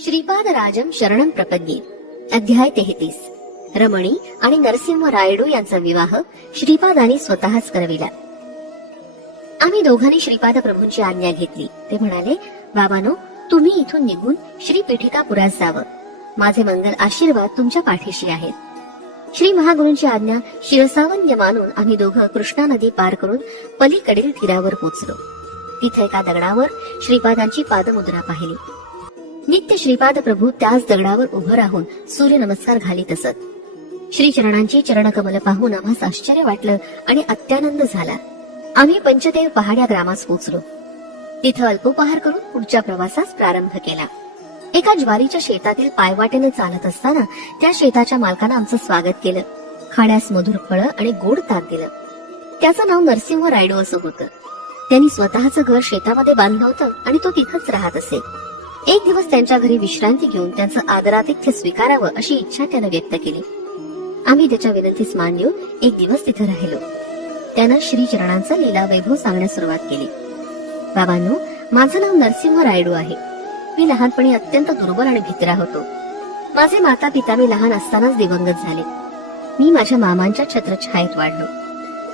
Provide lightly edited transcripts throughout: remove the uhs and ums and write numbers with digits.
श्रीपाद राजम शरणम प्रपद्ये. अध्याय 33. रमणी आणि नरसिंह रायडू यांचा विवाह श्रीपादांनी स्वतःच करविला. आम्ही दोघांनी श्रीपाद प्रभूंची आज्ञा घेतली. ते म्हणाले, बाबांनो, तुम्ही इथून निघून श्री पीठिकापुरात जावं. माझे मंगल आशीर्वाद तुमच्या पाठीशी आहेत. श्री महागुरूंची आज्ञा शिरसावन्य मानून आम्ही दोघं कृष्णा नदी पार करून पलीकडील तीरावर पोचलो. तिथे एका दगडावर श्रीपादांची पादमुद्रा पाहिली. नित्य श्रीपाद प्रभू त्याच दगडावर उभं राहून सूर्य नमस्कार घालीत असत. श्रीचरणांची चरणकमल पाहून आम्हास आश्चर्य वाटलं आणि अत्यानंद झाला. आम्ही पंचदेव पहाड या ग्रामास पोचलो. तिथं अल्पोपहार करून पुढच्या प्रवासास प्रारंभ केला. एका ज्वारीच्या शेतातील पायवाटेने चालत असताना त्या शेताच्या मालकानं आमचं स्वागत केलं. खाण्यास मधुर फळं आणि गोड ताक दिलं. त्याचं नाव नरसिंह रायडू असं होतं. त्यांनी स्वतःचं घर शेतामध्ये बांधलं होतं आणि तो तिथंच राहत असे. एक दिवस त्यांच्या घरी विश्रांती घेऊन त्यांचं आदरातिथ्य स्वीकारावं अशी इच्छा त्यानं व्यक्त केली. आम्ही त्याच्या विनंतीस मान देऊन एक दिवस तिथे राहिलो. त्यानं श्रीचरणांचा लीला वैभव सांगण्यास सुरुवात केली. बाबांनो, माझं नाव नरसिंह रायडू आहे. मी लहानपणी अत्यंत दुर्बल आणि भित्रा होतो. माझे माता पिता मी लहान असतानाच दिवंगत झाले. मी माझ्या मामांच्या छत्रछायेत वाढलो.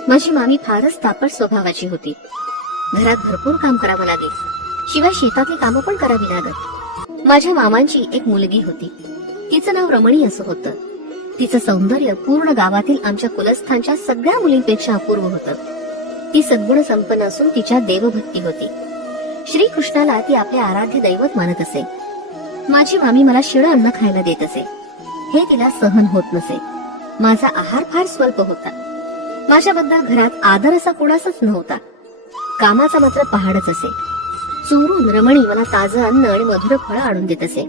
माझी मामी फारच तापट स्वभावाची होती. घरात भरपूर काम करावं लागे, शिवाय शेतातली कामं पण करावी लागत. माझ्या मामांची एक मुलगी होती. तिचं नाव रमणी असं होतं. तिचं सौंदर्य पूर्ण गावातील आमच्या कुलस्थांच्या सगळ्या मुलींपेक्षा अपूर्व होतं. ती सद्गुण संपन्न असून तिच्यात देवभक्ती होती. श्रीकृष्णाला ती आपले आराध्य दैवत मानत असे. माझी मामी मला शिळं अन्न खायला देत असे. हे तिला सहन होत नसे. माझा आहार फार स्वल्प होता. माझ्याबद्दल घरात आदर असा कोणाचाच नव्हता. कामाचा मात्र पहाडच असे. चोरून रमणी मला ताजं अन्न आणि मधुर फळं आणून देत असे.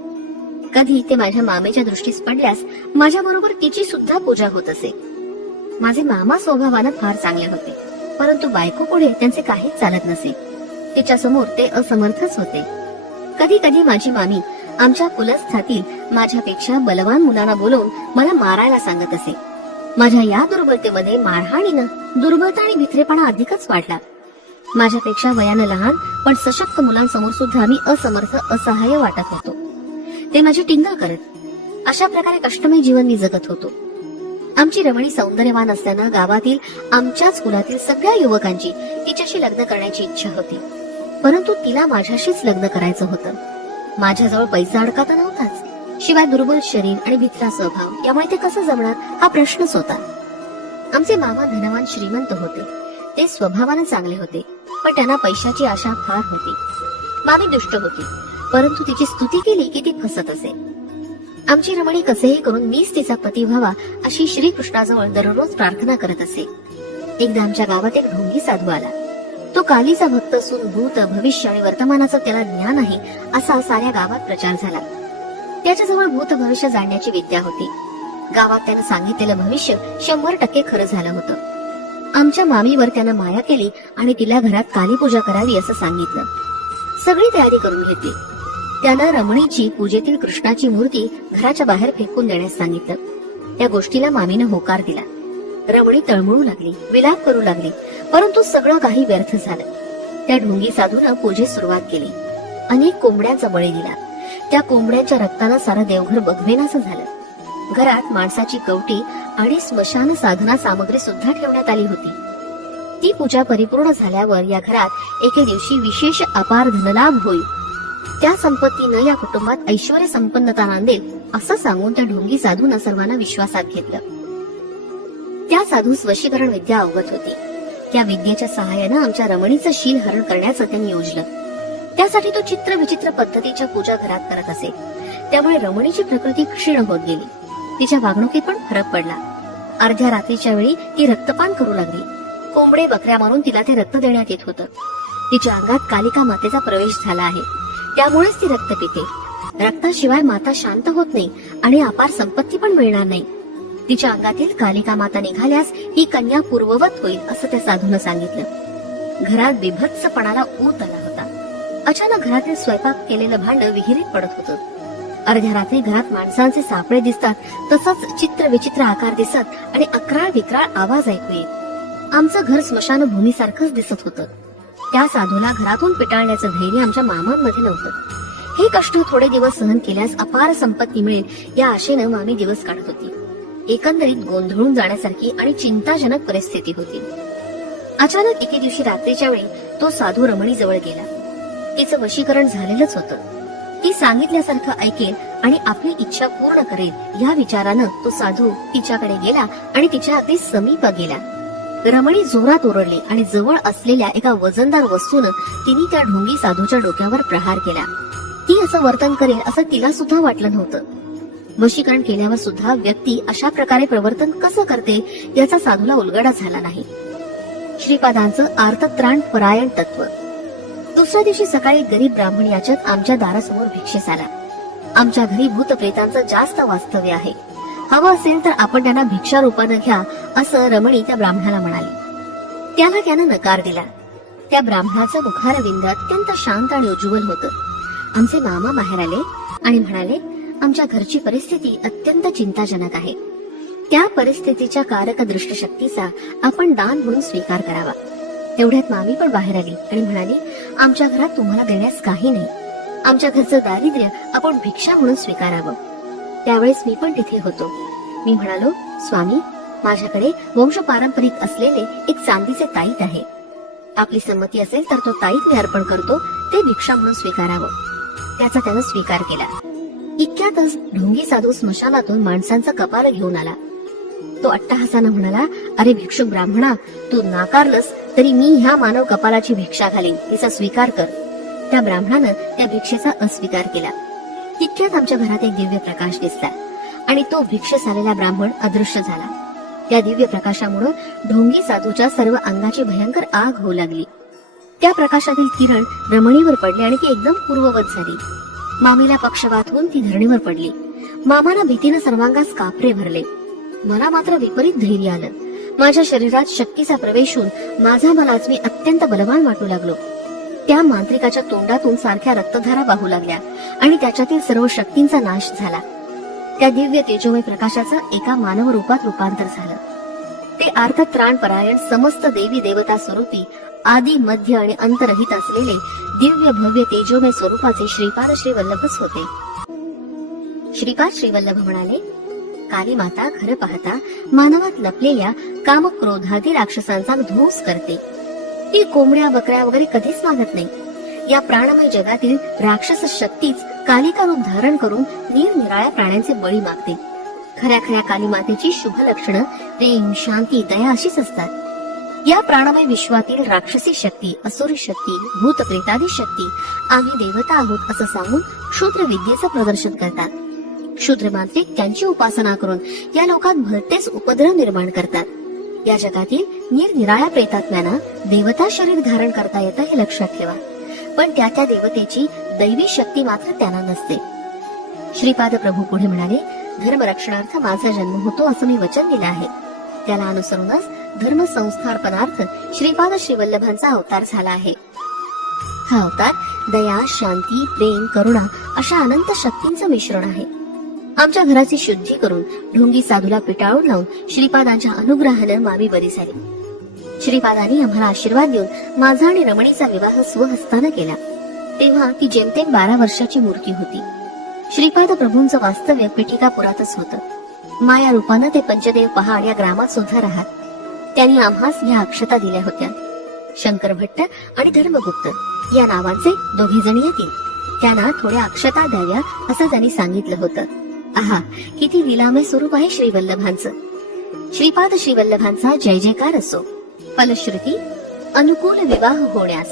कधी ते माझ्या मामेच्या दृष्टीस पडल्यास माझ्या बरोबर तिची सुद्धा पूजा होत असे. माझे मामा स्वभावानं फार चांगले होते, परंतु बायको पुढे त्यांचे काहीच चालत नसे. तिच्या समोर ते असमर्थच होते. कधी कधी माझी मामी आमच्या कुलस्थातील माझ्यापेक्षा बलवान मुलांना बोलवून मला मारायला सांगत असे. माझ्या या दुर्बलतेमध्ये मारहाणीनं दुर्बलता आणि भित्रेपणा अधिकच वाढला. माझ्यापेक्षा वयानं लहान पण सशक्त मुलांसमोर सुद्धा मी असमर्थ असहाय्य वाटत होतो. ते माझी टिंगल करत. अशा प्रकारे कष्टमय जीवन मी जगत होतो. आमची रमणी सौंदर्यवान असल्यानं गावातील आमच्याच कुलातील सगळ्या युवकांची तिच्याशी लग्न करण्याची इच्छा होती. परंतु तिला माझ्याशीच लग्न करायचं होतं. माझ्याजवळ पैसा अडका नव्हताच, शिवाय दुर्बल शरीर आणि भित्रा स्वभाव, यामुळे ते कसं जमणार हा प्रश्नच होता. आमचे मामा धनवान श्रीमंत होते. ते स्वभावानं चांगले होते, पण त्यांना पैशाची आशा फार होती. मामी दुष्ट होती, परंतु तिची स्तुती केली की ती फसत असे. आमची रमणी कसेही करून मीच तिचा पती व्हावा अशी श्रीकृष्णाजवळ दररोज प्रार्थना करत असे. एकदा आमच्या गावात एक ढोंगी साधू आला. तो कालीचा भक्त असून भूत, भविष्य आणि वर्तमानाचं त्याला ज्ञान आहे असा साऱ्या गावात प्रचार झाला. त्याच्याजवळ भूत भविष्य जाणण्याची विद्या होती. गावात त्यानं सांगितलेलं भविष्य 100% खरं झालं होतं. आमच्या मामीवर त्यानं माया केली आणि तिला घरात काली पूजा करावी असं सांगितलं. सगळी तयारी करून घेतली. त्यानं रमणीची पूजेतील कृष्णाची मूर्ती घराच्या बाहेर फेकून देण्यास सांगितलं. त्या गोष्टीला मामीनं होकार दिला. रमणी तळमळू लागली, विलाप करू लागली, परंतु सगळं काही व्यर्थ झालं. त्या ढोंगी साधूनं पूजेस सुरुवात केली. अनेक कोंबड्यांचा बळी दिला. त्या कोंबड्यांच्या रक्तानं सारं देवघर बघवेनासं झालं. घरात माणसाची कवटी आणि स्मशान साधना सामग्री सुद्धा ठेवण्यात आली होती. ती पूजा परिपूर्ण झाल्यावर या घरात एके दिवशी विशेष अपार धनलाभ होईल. त्या संपत्तीनं या कुटुंबात ऐश्वर्य संपन्नता नांदेल असं सांगून त्या ढोंगी साधूनं सर्वांना विश्वासात घेतलं. त्या साधूस वशीकरण विद्या अवगत होती. त्या विद्येच्या सहाय्यानं आमच्या रमणीचं शील हरण करण्याचं त्यांनी योजलं. त्यासाठी तो चित्र विचित्र पद्धतीच्या पूजा घरात करत असे. त्यामुळे रमणीची प्रकृती क्षीण होत गेली. तिच्या वागणुकीत पण फरक पडला. अर्ध्या रात्रीच्या वेळी ती रक्तपान करू लागली. कोंबडे बकऱ्या मारून तिला ते रक्त देण्यात येत होतं. तिच्या अंगात कालिका मातेचा प्रवेश झाला आहे, त्यामुळेच ती रक्त पिते. रक्ताशिवाय माता शांत होत नाही आणि अपार संपत्ती पण मिळणार नाही. तिच्या अंगातील कालिका माता निघाल्यास ही कन्या पूर्ववत होईल असं त्या साधूनं सांगितलं. घरात बिभत्सपणाला ऊत आला होता. अचानक घरातील स्वयंपाक केलेलं भांड विहिरीत पडत होतं. अर्ध्या रात्री घरात माणसांचे सापळे दिसतात, तसंच चित्र विचित्र आकार दिसत आणि अक्राळ विक्राळ आवाज ऐकू येत. आमचं घर स्मशानभूमीसारखंच दिसत होतं. त्या साधूला घरातून पिटाळण्याचं धैर्य आमच्या मामांमध्ये नव्हतं. हे कष्ट थोडे दिवस सहन केल्यास अपार संपत्ती मिळेल या आशेनं मामी दिवस काढत होती. एकंदरीत गोंधळून जाण्यासारखी आणि चिंताजनक परिस्थिती होती. अचानक एके दिवशी रात्रीच्या वेळी तो साधू रमणी जवळ गेला. तिचं वशीकरण झालेलंच होतं. ती सांगितल्यासारखं ऐकेल आणि आपली इच्छा पूर्ण करेल या विचारानं तो साधू तिच्याकडे गेला आणि तिच्या अगदी समीप गेला. रमणी जोरात ओरडली आणि जवळ असलेल्या एका वजनदार वस्तूनं तिने त्या ढोंगी साधूच्या डोक्यावर प्रहार केला. ती असं वर्तन करेल असं तिला सुद्धा वाटलं नव्हतं. वशीकरण केल्यावर सुद्धा व्यक्ती अशा प्रकारे प्रवर्तन कसं करते याचा साधूला उलगडा झाला नाही. श्रीपादांचं आर्तत्राण परायण तत्व. दुसऱ्या दिवशी सकाळी गरीब ब्राह्मण याचक आमच्या दारासमोर भिक्षेस आला. आमच्या घरी भूत प्रेतांचं जास्त वास्तव्य आहे. हवं असेल तर आपण त्यांना भिक्षा रूपानं घ्या असं रमणी त्या ब्राह्मणाला म्हणाली. त्याला त्यानं नकार दिला. त्या ब्राह्मणाचं मुखारविंद अत्यंत शांत आणि उज्ज्वल होतं. आमचे मामा बाहेर आले आणि म्हणाले, आमच्या घरची परिस्थिती अत्यंत चिंताजनक आहे. त्या परिस्थितीच्या कारक दृष्ट शक्तीचा आपण दान म्हणून स्वीकार करावा. तेवढ्यात मामी पण बाहेर आली आणि म्हणाली, आमच्या घरात तुम्हाला देण्यास काही नाही. आमच्या घरचं दारिद्र्य आपण भिक्षा म्हणून स्वीकारावं. त्यावेळेस मी पण तिथे होतो. मी म्हणालो, स्वामी, माझ्याकडे वंश पारंपरिक असलेले एक चांदीचे ताईत आहे. आपली संमती असेल तर तो ताईत मी अर्पण करतो. ते भिक्षा म्हणून स्वीकारावं. त्याचा त्यानं स्वीकार केला. इतक्यातच ढोंगी साधू स्मशानातून माणसांचा कपाल घेऊन आला. तो अट्टहासानं म्हणाला, अरे भिक्षुक ब्राह्मणा, तू नाकारलंस तरी मी ह्या मानव कपालाची भिक्षा घालीन. तिचा स्वीकार कर. त्या ब्राह्मणानं त्या भिक्षेचा अस्वीकार केला. तितक्यात आमच्या घरात एक दिव्य प्रकाश दिसला आणि तो भिक्षेस आलेला ब्राह्मण अदृश्य झाला. त्या दिव्य प्रकाशामुळे ढोंगी साधूच्या सर्व अंगाची भयंकर आग होऊ लागली. त्या प्रकाशातील किरण रमणीवर पडले आणि ती एकदम पूर्ववत झाली. मामीला पक्षवात होऊन ती धरणीवर पडली. मामाला भीतीनं सर्वांगास कापरे भरले. मला मात्र विपरीत धैर्य आलं. माझ्या शरीरात शक्तीचा प्रवेश होऊन माझा मलाच मी अत्यंत बलवान वाटू लागलो. त्या मांत्रिकाच्या तोंडातून सारख्या रक्तधारा वाहू लागल्या आणि त्याच्यातील सर्व शक्तींचा नाश झाला. त्या दिव्य तेजोमय प्रकाशाचं एका मानव रूपात रूपांतर झालं. ते आर्तत्राण परायण समस्त देवी देवता स्वरूपी आदी मध्य आणि अंतरहित असलेले दिव्य भव्य तेजोमय स्वरूपाचे श्रीपाद श्रीवल्लभच होते. श्रीपाद श्रीवल्लभ म्हणाले, काली माता खरं पाहता मानवात लपलेल्या काम क्रोधादी राक्षसांचा ध्वंस करते. ती कोंबड्या बकऱ्या वगैरे कधीच मागत नाही. या प्राणमय जगातील राक्षस शक्तीच कालिका रूप धारण करून निरनिराळ्या प्राण्यांचे बळी मागते. खऱ्या खऱ्या काली मातेची शुभ लक्षणं प्रेम, शांती, दया अशीच असतात. या प्राणमय विश्वातील राक्षसी शक्ती, असुरी शक्ती, भूत प्रेतादी शक्ती आम्ही देवता आहोत असं सांगून क्षुद्र विद्येचं प्रदर्शन करतात. क्षुद्र मांत्रिक त्यांची उपासना करून या लोकात भलतेच उपद्रव निर्माण करतात. या जगातील निरनिराळ्या प्रेतात्म्यांना देवता शरीर धारण करता येतं हे लक्षात ठेवा. पण त्या त्या देवतेची दैवी शक्ती मात्र त्यांना नसते. श्रीपाद प्रभू पुढे म्हणाले, धर्म रक्षणार्थ माझा जन्म होतो असं मी वचन दिलं आहे. त्याला अनुसरूनच धर्म संस्थापनार्थ श्रीपाद श्रीवल्लभांचा अवतार झाला आहे. हा अवतार दया, शांती, प्रेम, करुणा अशा अनंत शक्तींचं मिश्रण आहे. आमच्या घराची शुद्धी करून ढोंगी साधूला पिटाळून लावून श्रीपादांच्या अनुग्रहानं मामी बरी झाली. श्रीपादांनी आम्हाला आशीर्वाद देऊन माझा आणि रमणीचा विवाह स्वहस्तानं केला. तेव्हा ती जेमतेम 12 वर्षाची मूर्ती होती. श्रीपाद प्रभूंचं वास्तव्य पिठिकापुरातच होतं. माया रूपानं ते पंचदेव पहाड या ग्रामात सुद्धा राहत. त्यांनी आम्हास या अक्षता दिल्या होत्या. शंकर भट्ट आणि धर्मगुप्त या नावांचे दोघे जण येतील. त्यांना थोड्या अक्षता द्याव्या असं त्यांनी सांगितलं होतं. आहा, किती विलामय स्वरूप आहे श्रीवल्लभांचं. श्रीपाद श्रीवल्लभांचा जय जयकार असो. फलश्रुती अनुकूल विवाह होण्यास